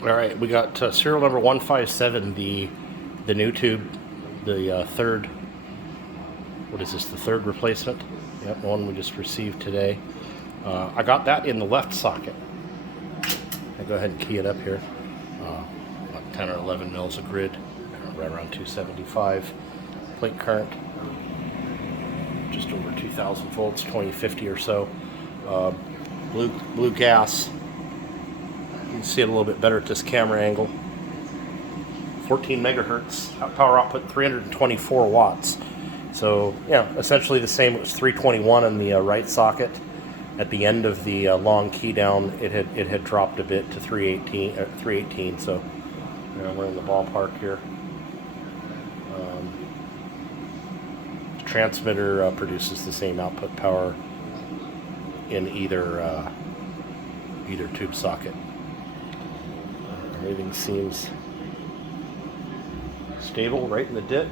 All right, we got serial number 157, the new tube, the third. What is this? The third replacement? Yep, one we just received today. I got that in the left socket. I'll go ahead and key it up here. About 10 or 11 mils of grid, right around 275. Plate current, just over 2,000 volts, 2050 or so. Blue gas. You can see it a little bit better at this camera angle. 14 megahertz, power output 324 watts. So yeah, essentially the same. It was 321 in the right socket. At the end of the long key down, it had dropped a bit to 318. So we're in the ballpark here. The transmitter produces the same output power in either tube socket. Everything seems stable right in the dip.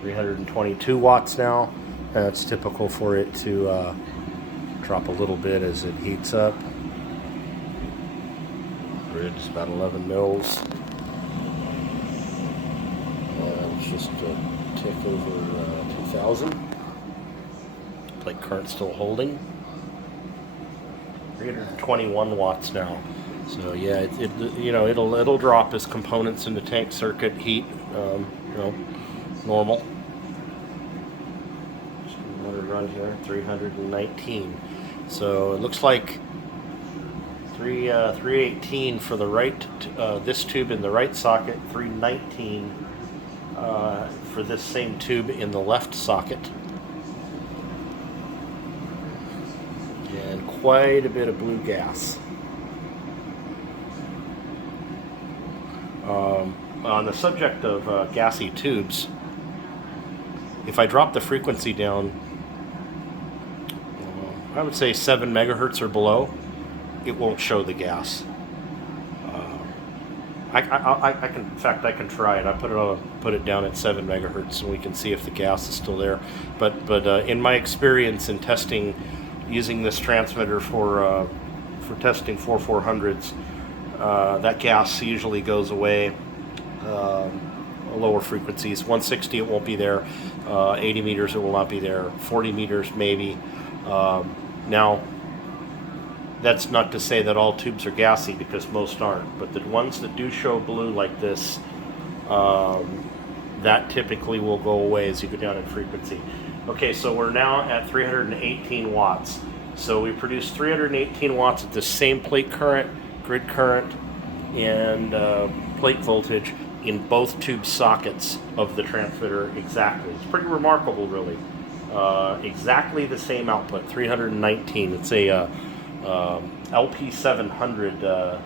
322 watts now. That's typical for it to drop a little bit as it heats up. Grid is about 11 mils. It's just a tick over 2,000. Plate current still holding. 321 watts now. So yeah, it'll drop as components in the tank circuit heat, normal. Just another run here, 319. So it looks like 318 for the right, this tube in the right socket, 319 for this same tube in the left socket. And quite a bit of blue gas. On the subject of gassy tubes, if I drop the frequency down, I would say 7 megahertz or below, it won't show the gas. I can try it. I put it down at 7 megahertz, and we can see if the gas is still there. But in my experience in testing, using this transmitter for testing 4400s, that gas usually goes away. Lower frequencies, 160 it won't be there, 80 meters it will not be there, 40 meters maybe. Now, that's not to say that all tubes are gassy, because most aren't, but the ones that do show blue like this, that typically will go away as you go down in frequency. Okay, so we're now at 318 watts. So we produce 318 watts at the same plate current, grid current, and plate voltage in both tube sockets of the transmitter exactly. It's pretty remarkable, really. Exactly the same output, 319. It's a LP700 a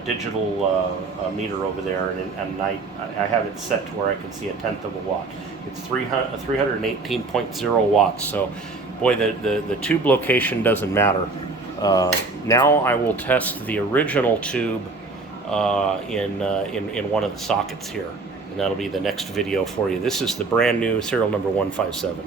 digital meter over there, and I have it set to where I can see a tenth of a watt. It's 318.0 watts. So, boy, the tube location doesn't matter. Now I will test the original tube in one of the sockets here, and that'll be the next video for you. This is the brand new serial number 157.